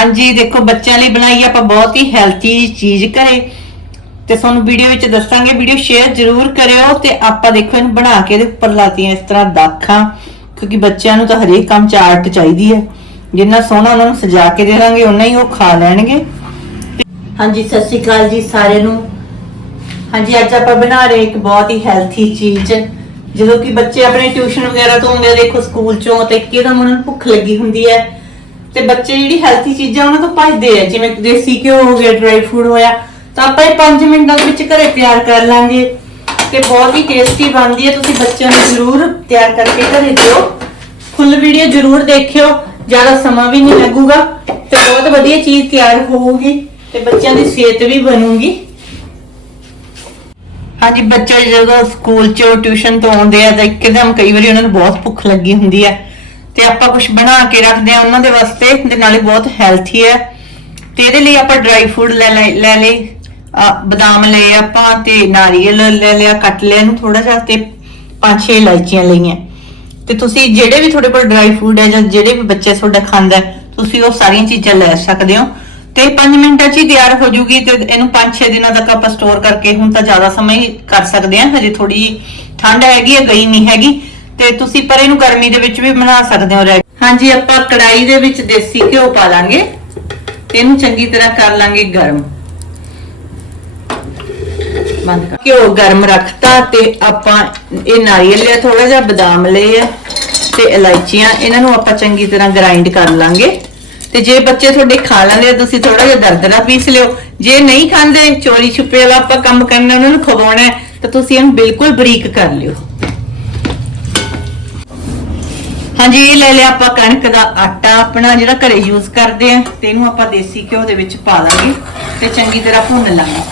ਹਾਂਜੀ, ਦੇਖੋ, ਬੱਚਿਆਂ ਲਈ ਬਣਾਈ ਆਪਾਂ ਬਹੁਤ ਹੀ ਹੈਲਥੀ ਚੀਜ਼ ਘਰੇ। ਤੇ ਤੁਹਾਨੂੰ ਵੀਡੀਓ ਵਿੱਚ ਦੱਸਾਂਗੇ। ਵੀਡੀਓ ਸ਼ੇਅਰ ਜ਼ਰੂਰ ਕਰਿਓ ਤੇ ਆਪਾਂ ਦੇਖੋ ਇਹਨੂੰ ਬਣਾ ਕੇ ਇਹਦੇ ਉੱਪਰ ਲਾਤੀਆਂ ਇਸ ਤਰ੍ਹਾਂ ਦਾਖਾਂ, ਕਿਉਂਕਿ ਬੱਚਿਆਂ ਨੂੰ ਤਾਂ ਹਰੇਕ ਕੰਮ ਚ ਆਰਟ ਚਾਹੀਦੀ ਹੈ। ਜਿੰਨਾ ਸੋਹਣਾ ਉਹਨਾਂ ਨੂੰ ਸਜਾ ਕੇ ਦੇ ਦਾਂਗੇ ਉਨਾ ਹੀ ਉਹ ਖਾ ਲੈਣਗੇ। ਹਾਂਜੀ, ਸਤਿ ਸ਼੍ਰੀ ਅਕਾਲ ਜੀ ਸਾਰਿਆਂ ਨੂੰ। ਹਾਂਜੀ, ਅੱਜ ਆਪਾਂ ਬਣਾ ਰਹੇ ਇੱਕ ਬਹੁਤ ਹੀ ਹੈਲਥੀ ਚੀਜ਼। ਜਦੋਂ ਕਿ ਬੱਚੇ ਆਪਣੇ ਟਿਊਸ਼ਨ ਵਗੈਰਾ ਤੋਂ ਆਉਂਦੇ ਦੇਖੋ, ਸਕੂਲ ਚੋਂ ਤੇ ਇੱਕਦਮ ਉਹਨਾਂ ਨੂੰ ਭੁੱਖ ਲੱਗੀ ਹੁੰਦੀ ਹੈ। ਤੇ ਬੱਚੇ ਜਿਹੜੀ ਹੈਲਥੀ ਚੀਜ਼ਾਂ ਉਹਨਾਂ ਤੋਂ ਭੱਜਦੇ ਆ, ਜਿਵੇਂ ਦੇਸੀ ਘਿਓ ਹੋ ਗਿਆ ਡਰਾਈ ਫਰੂਟ ਹੋਇਆ, ਤਾਂ ਆਪਾਂ ਇਹ 5 ਮਿੰਟਾਂ ਦੇ ਵਿੱਚ ਘਰੇ ਤਿਆਰ ਕਰ ਲਾਂਗੇ ਤੇ ਬਹੁਤ ਹੀ ਟੇਸਟੀ ਬਣਦੀ ਹੈ ਤੁਸੀਂ ਬੱਚਿਆਂ ਨੂੰ ਜ਼ਰੂਰ ਤਿਆਰ ਕਰਕੇ ਘਰੇ ਦਿਓ। ਫੁੱਲ ਵੀਡੀਓ ਜ਼ਰੂਰ ਦੇਖਿਓ, ਜ਼ਿਆਦਾ ਸਮਾਂ ਵੀ ਨਹੀਂ ਲੱਗੂਗਾ ਤੇ ਬਹੁਤ ਵਧੀਆ ਚੀਜ਼ ਤਿਆਰ ਹੋਊਗੀ ਤੇ ਬੱਚਿਆਂ ਦੀ ਸਿਹਤ ਵੀ ਬਣੂਗੀ। ਹਾਂਜੀ, ਬੱਚੇ ਜਦੋਂ ਸਕੂਲ ਚੋਂ ਟਿਊਸ਼ਨ ਤੋਂ ਆਉਂਦੇ ਆ ਤਾਂ ਇੱਕਦਮ ਕਈ ਵਾਰੀ ਉਹਨਾਂ ਨੂੰ ਬਹੁਤ ਭੁੱਖ ਲੱਗੀ ਹੁੰਦੀ ਹੈ ਤੇ ਆਪਾਂ ਕੁਝ ਬਣਾ ਕੇ ਰੱਖਦੇ ਆ ਉਹਨਾਂ ਦੇ ਵਾਸਤੇ ਤੇ ਨਾਲੇ ਬਹੁਤ ਹੈਲਥੀ ਹੈ। ਤੇ ਇਹਦੇ ਲਈ ਆਪਾਂ ਡਰਾਈ ਫੂਡ ਲੈ ਲੈ ਲੈ ਲਏ। ਬਦਾਮ ਲਏ ਆਪਾਂ ਤੇ ਨਾਰੀਅਲ ਲੈ ਲਿਆ ਕੱਟ ਲਿਆ ਇਹਨੂੰ ਥੋੜਾ ਜਿਹਾ ਤੇ ਪੰਜ ਛੇ ਇਲਾਇਚੀਆਂ ਲਈਆਂ। ਤੇ ਤੁਸੀਂ ਜਿਹੜੇ ਵੀ ਤੁਹਾਡੇ ਕੋਲ ਡਰਾਈ ਫੂਡ ਹੈ ਜਾਂ ਜਿਹੜੇ ਵੀ ਬੱਚੇ ਤੁਹਾਡਾ ਖਾਂਦਾ ਹੈ, ਤੁਸੀਂ ਉਹ ਸਾਰੀਆਂ ਚੀਜ਼ਾਂ ਲੈ ਸਕਦੇ ਹੋ। ਤੇ 5 ਮਿੰਟਾਂ 'ਚ ਹੀ ਤਿਆਰ ਹੋ ਜੂਗੀ ਤੇ ਇਹਨੂੰ 5-6 ਦਿਨਾਂ ਤੱਕ ਆਪਾਂ ਸਟੋਰ ਕਰਕੇ ਹੁਣ ਤਾਂ ਜ਼ਿਆਦਾ ਸਮਾਂ ਹੀ ਕਰ ਸਕਦੇ ਹਾਂ ਹਜੇ ਥੋੜੀ ਠੰਡ ਹੈਗੀ ਹੈ ਗਈ ਨਹੀਂ ਹੈਗੀ। ਤੇ ਤੁਸੀਂ ਪਰ ਇਹਨੂੰ ਗਰਮੀ ਦੇ ਵਿੱਚ ਵੀ ਬਣਾ ਸਕਦੇ ਹੋ ਰੈਡੀ। ਹਾਂਜੀ ਆਪਾਂ ਕੜਾਈ ਦੇ ਵਿੱਚ ਦੇਸੀ ਘਿਓ ਪਾ ਲਾਂਗੇ। ਤੇ ਇਹਨੂੰ ਚੰਗੀ ਤਰ੍ਹਾਂ ਕਰ ਲਾਂਗੇ ਗਰਮ। ਬੰਦ ਕਰ। ਘਿਓ ਗਰਮ ਰੱਖਤਾ ਤੇ ਆਪਾਂ ਇਹ ਨਾਰੀਅਲ ਲਿਆ ਥੋੜਾ ਜਿਹਾ ਬਦਾਮ ਲਏ ਆ ਤੇ ਇਲਾਇਚੀਆਂ ਇਹਨਾਂ ਨੂੰ ਆਪਾਂ ਚੰਗੀ ਤਰ੍ਹਾਂ ਗ੍ਰਾਈਂਡ ਕਰ ਲਾਂਗੇ। ਤੇ ਜੇ ਬੱਚੇ ਤੁਹਾਡੇ ਖਾ ਲੈਂਦੇ ਤੁਸੀਂ ਥੋੜਾ ਜਿਹਾ ਦਰਦਰਾ ਪੀਸ ਲਿਓ। ਜੇ ਨਹੀਂ ਖਾਂਦੇ ਚੋਰੀ ਛੁਪੇ ਵਾਲਾ ਆਪਾਂ ਕੰਮ ਕਰਨਾ ਉਹਨਾਂ ਨੂੰ ਖਵਾਉਣਾ ਹੈ, ਤਾਂ ਤੁਸੀਂ ਇਹਨੂੰ ਬਿਲਕੁਲ ਬਰੀਕ ਕਰ ਲਿਓ। ਹਾਂਜੀ, ਇਹ ਲੈ ਲਿਆ ਆਪਾਂ ਕਣਕ ਦਾ ਆਟਾ, ਆਪਣਾ ਜਿਹੜਾ ਘਰੇ ਯੂਜ਼ ਕਰਦੇ ਆ, ਤੇ ਇਹਨੂੰ ਆਪਾਂ ਦੇਸੀ ਘਿਓ ਦੇ ਵਿੱਚ ਪਾ ਦਾਂਗੇ, ਤੇ ਚੰਗੀ ਤਰ੍ਹਾਂ ਭੁੰਨ ਲਾਂਗੇ।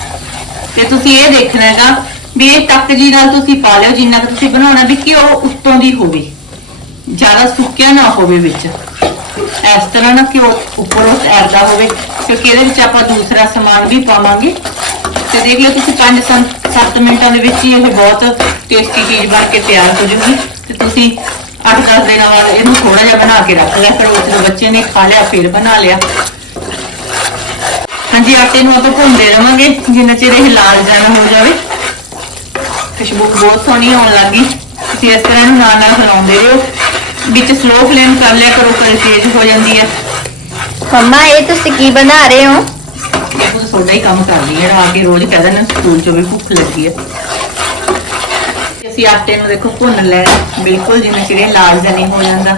ਤੇ ਤੁਸੀਂ ਇਹ ਦੇਖਣਾ ਹੈਗਾ ਵੀ ਇਹ ਤੱਕ ਜੀ ਨਾਲ ਤੁਸੀਂ ਪਾ ਲਿਓ, ਜਿੰਨਾ ਕੁ ਤੁਸੀਂ ਬਣਾਉਣਾ ਵੀ ਘਿਓ ਉੱਤੋਂ ਦੀ ਹੋਵੇ, ਜ਼ਿਆਦਾ ਸੁੱਕਿਆ ਨਾ ਹੋਵੇ ਵਿੱਚ। ਇਸ ਤਰ੍ਹਾਂ ਨਾ ਘਿਓ ਉੱਪਰੋਂ ਐਰਦਾ ਹੋਵੇ, ਕਿਉਂਕਿ ਇਹਦੇ ਵਿੱਚ ਆਪਾਂ ਦੂਸਰਾ ਸਮਾਨ ਵੀ ਪਾਵਾਂਗੇ। ਤੇ ਦੇਖ ਲਓ ਤੁਸੀਂ 5-7 ਮਿੰਟਾਂ ਦੇ ਵਿੱਚ ਹੀ ਇਹ ਬਹੁਤ ਟੇਸਟੀ ਚੀਜ਼ ਬਣ ਕੇ ਤਿਆਰ ਹੋ ਜੂਗੀ। ਤੇ ਤੁਸੀਂ 8-10 ਦਿਨਾਂ ਬਾਅਦ ਇਹਨੂੰ ਥੋੜਾ ਜਿਹਾ ਬਣਾ ਕੇ ਰੱਖ ਲਿਆ ਫਿਰ ਜਦੋਂ ਬੱਚੇ ਨੇ ਖਾ ਲਿਆ ਫਿਰ ਬਣਾ ਲਿਆ। ਹਾਂਜੀ ਆਟੇ ਨੂੰ ਆਪਾਂ ਭੁੰਨਦੇ ਰਵਾਂਗੇ ਜਿੰਨਾ ਚਿਰ ਇਹ ਲਾਲ ਜਿਹਾ ਹੋ ਜਾਵੇ। ਖੁਸ਼ਬੂ ਬਹੁਤ ਸੋਹਣੀ ਆਉਣ ਲੱਗੀ ਤੁਸੀਂ ਇਸ ਤਰ੍ਹਾਂ ਇਹਨੂੰ ਨਾਲ ਨਾਲ ਹਿਲਾਉਂਦੇ ਰਹੋ। ਵਿੱਚ ਸਲੋ ਫਲੇਮ ਕਰ ਲਿਆ ਕਰੋ ਫਿਰ ਤੇਜ਼ ਹੋ ਜਾਂਦੀ ਹੈ। ਮੰਮਾ ਇਹ ਤੁਸੀਂ ਕੀ ਬਣਾ ਰਹੇ ਹੋ? ਇਹ ਕੁਝ ਤੁਹਾਡਾ ਹੀ ਕੰਮ ਕਰਦੀ ਹੈ ਆ ਕੇ ਰੋਜ਼ ਕਹਿ ਦਿੰਦੇ ਸਕੂਲ ਚੋਂ ਵੀ ਭੁੱਖ ਲੱਗੀ ਹੈ। ਤੇ ਆਟੇ ਨੂੰ ਦੇਖੋ ਭੁੰਨ ਲੈਣਾ ਬਿਲਕੁਲ ਜਿਵੇਂ ਚਿਰੇ ਲਾਲ ਜਿਹਾ ਨਹੀਂ ਹੋ ਜਾਂਦਾ।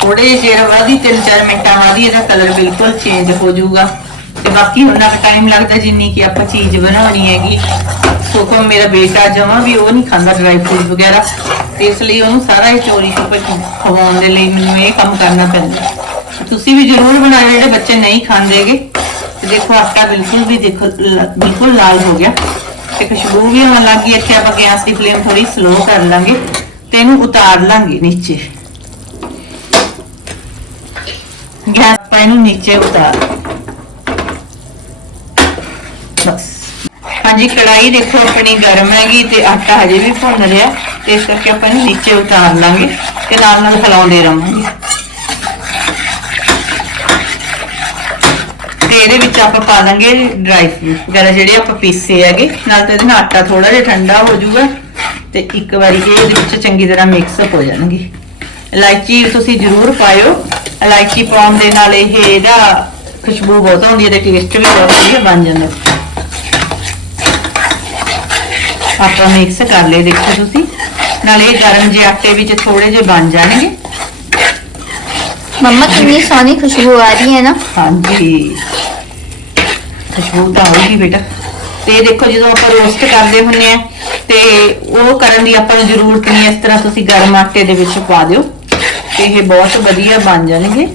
ਥੋੜੇ ਜਿਹੇ ਬਾਅਦ ਹੀ 3-4 ਮਿੰਟਾਂ ਬਾਅਦ ਹੀ ਇਹਦਾ ਕਲਰ ਬਿਲਕੁਲ ਚੇਂਜ ਹੋ ਜਾਊਗਾ। ਤੇ ਬਾਕੀ ਉਹਨਾਂ ਕੁ ਟਾਈਮ ਲੱਗਦਾ ਜਿੰਨੀ ਕਿ ਆਪਾਂ ਚੀਜ਼ ਬਣਾਉਣੀ ਹੈਗੀ। ਸੋ ਕੋ ਮੇਰਾ ਬੇਟਾ ਜਮਾ ਵੀ ਉਹ ਨਹੀਂ ਖਾਂਦਾ ਡਰਾਈ ਫਰੂਟ ਵਗੈਰਾ। ਇਸ ਲਈ ਉਹਨੂੰ ਸਾਰਾ ਇਹ ਚੋਰੀ ਛੁਪੇ ਖਵਾਉਣ ਦੇ ਲਈ ਮੈਨੂੰ ਇਹ ਕੰਮ ਕਰਨਾ ਪੈਂਦਾ। ਤੁਸੀਂ ਵੀ ਜ਼ਰੂਰ ਬਣਾਇਓ, ਜਿਹੜੇ ਬੱਚੇ ਨਹੀਂ ਖਾਂਦੇਗੇ। ਤੇ ਦੇਖੋ, ਆਟਾ ਬਿਲਕੁਲ ਵੀ ਦੇਖੋ ਬਿਲਕੁਲ ਲਾਲ ਹੋ ਗਿਆ। ਤੇ ਖੁਸ਼ਬੂ ਵੀ ਆਉਣ ਲੱਗੀ ਇੱਥੇ ਆਪਾਂ ਗੈਸ ਦੀ ਫਲੇਮ ਥੋੜੀ ਸਲੋ ਕਰ ਲਾਂਗੇ ਤੇ ਇਹਨੂੰ ਉਤਾਰ ਲਾਂਗੇ ਨੀਚੇ। ਗੈਸ ਆਪਾਂ ਇਹਨੂੰ ਨੀਚੇ ਉਤਾਰ। ਬਸ। ਹਾਂਜੀ ਕੜਾਈ ਦੇਖੋ ਆਪਣੀ ਗਰਮ ਹੈਗੀ ਤੇ ਆਟਾ ਹਜੇ ਵੀ ਭੁੰਨ ਰਿਹਾ, ਤੇ ਇਸ ਕਰਕੇ ਆਪਾਂ ਇਹਨੂੰ ਨੀਚੇ ਉਤਾਰ ਲਾਂਗੇ ਤੇ ਨਾਲ ਨਾਲ ਹਿਲਾਉਂਦੇ ਰਹਾਂਗੇ। ਤੇ ਇਹਦੇ ਵਿੱਚ ਆਪਾਂ ਪਾ ਦਾਂਗੇ ਡਰਾਈ ਫਰੂਟ ਵਗੈਰਾ ਜਿਹੜੇ ਆਪਾਂ ਪੀਸੇ ਹੈਗੇ, ਨਾਲ ਤੇ ਇਹਦੇ ਨਾਲ ਆਟਾ ਥੋੜਾ ਜਿਹਾ ਠੰਡਾ ਹੋ ਜਾਊਗਾ ਤੇ ਇੱਕ ਵਾਰੀ ਇਹ ਇਹਦੇ ਵਿੱਚ ਚੰਗੀ ਤਰ੍ਹਾਂ ਮਿਕਸ ਹੋ ਜਾਣਗੇ। ਇਲਾਇਚੀ ਤੁਸੀਂ ਜ਼ਰੂਰ ਪਾਇਓ। ਇਲਾਇਚੀ ਪਾਉਣ ਦੇ ਨਾਲ ਇਹ ਇਹਦਾ ਖੁਸ਼ਬੂ ਬਹੁਤ ਆਉਂਦੀ ਹੈ ਤੇ ਟੇਸਟ ਵੀ ਬਹੁਤ ਵਧੀਆ ਬਣ ਜਾਂਦਾ। ਆਪਾਂ ਮਿਕਸ ਕਰ ਲਏ ਦੇਖੋ ਤੁਸੀਂ। ਨਾਲ ਇਹ ਗਰਮ ਜਿਹੇ ਆਟੇ ਵਿੱਚ ਥੋੜੇ ਜਿਹੇ ਬਣ ਜਾਣਗੇ। ਮੰਮਾ ਕਿੰਨੀ ਸੋਹਣੀ ਖੁਸ਼ਬੂ ਆ ਰਹੀ ਹੈ ਨਾ? ਹਾਂਜੀ। ਖੁਸ਼ਬੂ ਤਾਂ ਆਉਗੀ ਬੇਟਾ। ਤੇ ਦੇਖੋ, ਜਦੋਂ ਆਪਾਂ ਰੋਸਟ ਕਰਦੇ ਹੁੰਨੇ ਆ ਤੇ ਉਹ ਕਰਨ ਦੀ ਆਪਾਂ ਨੂੰ ਜ਼ਰੂਰਤ ਨਹੀਂ, ਇਸ ਤਰ੍ਹਾਂ ਤੁਸੀਂ ਗਰਮ ਆਟੇ ਦੇ ਵਿੱਚ ਪਾ ਦਿਓ। ਤੇ ਇਹ ਬਹੁਤ ਵਧੀਆ ਬਣ ਜਾਣਗੇ।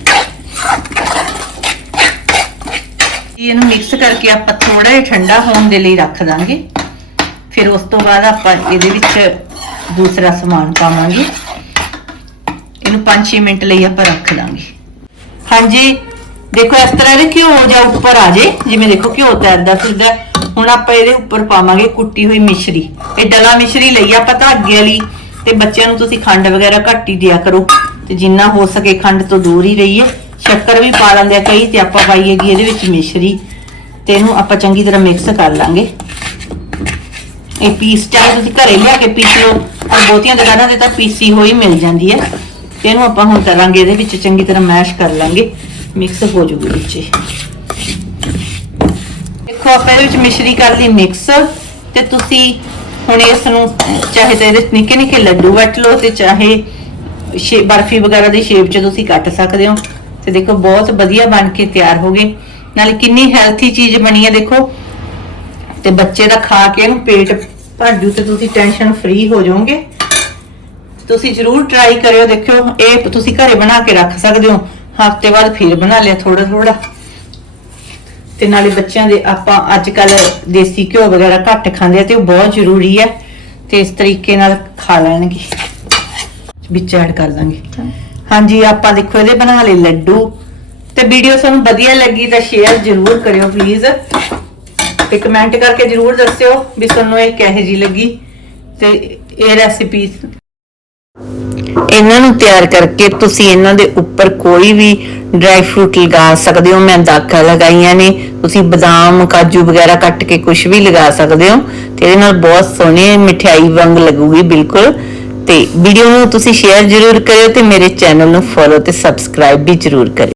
ਇਹਨੂੰ ਮਿਕਸ ਕਰਕੇ ਆਪਾਂ ਥੋੜਾ ਜਿਹਾ ਠੰਡਾ ਹੋਣ ਦੇ ਲਈ ਰੱਖ ਦਾਂਗੇ। ਫਿਰ ਉਸ ਤੋਂ ਬਾਅਦ ਆਪਾਂ ਇਹਦੇ ਵਿੱਚ ਦੂਸਰਾ ਸਮਾਨ ਪਾਵਾਂਗੇ। ਇਹਨੂੰ 5-6 ਮਿੰਟ ਲਈ ਆਪਾਂ ਰੱਖ ਦਾਂਗੇ। ਹਾਂਜੀ, ਦੇਖੋ ਇਸ ਤਰ੍ਹਾਂ ਦੇ ਘਿਓ ਜਾਂ ਉੱਪਰ ਆ ਜੇ। ਜਿਵੇਂ ਦੇਖੋ ਘਿਓ ਤੈਰਦਾ ਫਿਰਦਾ ਹੁਣ ਆਪਾਂ ਇਹਦੇ ਉੱਪਰ ਪਾਵਾਂਗੇ ਕੁੱਟੀ ਹੋਈ ਮਿਸ਼ਰੀ। ਇਹ ਡਲਾ ਮਿਸ਼ਰੀ ਲਈ ਆਪਾਂ ਧਾਗੇ ਵਾਲੀ ਤੇ ਬੱਚਿਆਂ ਨੂੰ ਤੁਸੀਂ ਖੰਡ ਵਗੈਰਾ ਘੱਟ ਹੀ ਦਿਆ ਕਰੋ। ਤੇ ਜਿੰਨਾ ਹੋ ਸਕੇ ਖੰਡ ਤੋਂ ਦੂਰ ਹੀ ਰਹੀਏ। ਸ਼ੱਕਰ ਵੀ ਪਾ ਲੈਂਦੇ ਆ ਕਈ ਤੇ ਆਪਾਂ ਪਾਈਏਗੀ ਇਹਦੇ ਵਿੱਚ ਮਿਸ਼ਰੀ। ਤੇ ਇਹਨੂੰ ਆਪਾਂ ਚੰਗੀ ਤਰ੍ਹਾਂ ਮਿਕਸ ਕਰ ਲਾਂਗੇ। ਇਹ ਪੀਸ ਚਾਹੇ ਤੁਸੀਂ ਘਰੇ ਲਿਆ ਕੇ ਪੀਸ ਲਓ। ਪਰ ਬਹੁਤੀਆਂ ਦੁਕਾਨਾਂ ਤੇ ਤਾਂ ਪੀਸੀ ਹੋਈ ਮਿਲ ਜਾਂਦੀ ਹੈ। ਤੇ ਇਹਨੂੰ ਆਪਾਂ ਹੁਣ ਕਰਾਂਗੇ ਇਹਦੇ ਵਿੱਚ ਚੰਗੀ ਤਰ੍ਹਾਂ ਮੈਸ਼ ਕਰ ਲਾਂਗੇ। ਮਿਕਸ ਹੋ ਜੂਗੀ ਵਿੱਚ ਦੇਖੋ, ਆਪਾਂ ਇਹਦੇ ਵਿੱਚ ਮਿਸ਼ਰੀ ਕਰ ਲਈ ਮਿਕਸ ਤੇ ਤੁਸੀਂ ਹੁਣ ਇਸ ਨੂੰ, ਚਾਹੇ ਤਾਂ ਇਹਦੇ ਨਿੱਕੇ ਨਿੱਕੇ ਲੱਡੂ ਵੱਟ ਲਓ ਤੇ ਚਾਹੇ ਬਰਫੀ ਵਗੈਰਾ ਦੀ ਸ਼ੇਪ 'ਚ ਤੁਸੀਂ ਕੱਟ ਸਕਦੇ ਹੋ। ਤੇ ਦੇਖੋ, ਬਹੁਤ ਵਧੀਆ ਬਣ ਕੇ ਤਿਆਰ ਹੋ ਗਏ। ਨਾਲੇ ਕਿੰਨੀ ਹੈਲਥੀ ਚੀਜ਼ ਬਣੀ ਹੈ, ਦੇਖੋ। ਤੇ ਬੱਚੇ ਦਾ ਖਾ ਕੇ ਇਹਨੂੰ ਪੇਟ ਭਰ ਜੂ ਤੇ ਤੁਸੀਂ ਟੈਨਸ਼ਨ ਫ੍ਰੀ ਹੋ ਜਾਓਗੇ। ਤੁਸੀਂ ਜਰੂਰ ਟਰਾਈ ਕਰਿਓ ਦੇਖਿਓ। ਇਹ ਤੁਸੀਂ ਘਰੇ ਬਣਾ ਕੇ ਰੱਖ ਸਕਦੇ ਹੋ। ਹਫ਼ਤੇ ਬਾਅਦ ਫਿਰ ਬਣਾ ਲਿਆ ਥੋੜਾ ਥੋੜਾ ਤੇ ਨਾਲੇ ਬੱਚਿਆਂ ਦੇ ਆਪਾਂ ਅੱਜ ਕੱਲ ਦੇਸੀ ਘਿਓ ਵਗੈਰਾ ਘੱਟ ਖਾਂਦੇ ਆ ਤੇ ਉਹ ਬਹੁਤ ਜ਼ਰੂਰੀ ਹੈ ਤੇ ਇਸ ਤਰੀਕੇ ਨਾਲ ਖਾ ਲੈਣਗੇ। ਵਿੱਚ ਐਡ ਕਰ ਦਾਂਗੇ। ਹਾਂਜੀ ਆਪਾਂ ਦੇਖੋ ਇਹਦੇ ਬਣਾ ਲਏ ਲੱਡੂ। ਤੇ ਵੀਡੀਓ ਤੁਹਾਨੂੰ ਵਧੀਆ ਲੱਗੀ ਤਾਂ ਸ਼ੇਅਰ ਜ਼ਰੂਰ ਕਰਿਓ ਪਲੀਜ਼ ਤੇ ਕਮੈਂਟ ਕਰਕੇ ਜ਼ਰੂਰ ਦੱਸਿਓ ਵੀ ਤੁਹਾਨੂੰ ਇਹ ਕਿਹੋ ਜੀ ਲੱਗੀ। ਤੇ ਇਹ ਰੈਸਿਪੀ ਇਹਨਾਂ ਨੂੰ ਤਿਆਰ ਕਰਕੇ ਤੁਸੀਂ ਇਹਨਾਂ ਦੇ ਉੱਪਰ ਕੋਈ ਵੀ ਡਰਾਈ ਫਰੂਟ ਲਗਾ ਸਕਦੇ ਹੋ। ਮੈਂ ਦਾਖਾ ਲਗਾਈਆਂ ਨੇ। ਤੁਸੀਂ ਬਦਾਮ, ਕਾਜੂ ਵਗੈਰਾ ਕੱਟ ਕੇ ਕੁਝ ਵੀ ਲਗਾ ਸਕਦੇ ਹੋ। ਤੇ ਇਹਦੇ ਨਾਲ ਬਹੁਤ ਸੋਹਣੀ ਮਠਿਆਈ ਵਾਂਗ ਲੱਗੂਗੀ, ਬਿਲਕੁਲ। ਤੇ ਵੀਡੀਓ ਨੂੰ ਤੁਸੀਂ ਸ਼ੇਅਰ ਜ਼ਰੂਰ ਕਰਿਓ ਤੇ ਮੇਰੇ ਚੈਨਲ ਨੂੰ ਫੋਲੋ ਤੇ ਸਬਸਕ੍ਰਾਈਬ ਵੀ ਜ਼ਰੂਰ ਕਰਿਓ।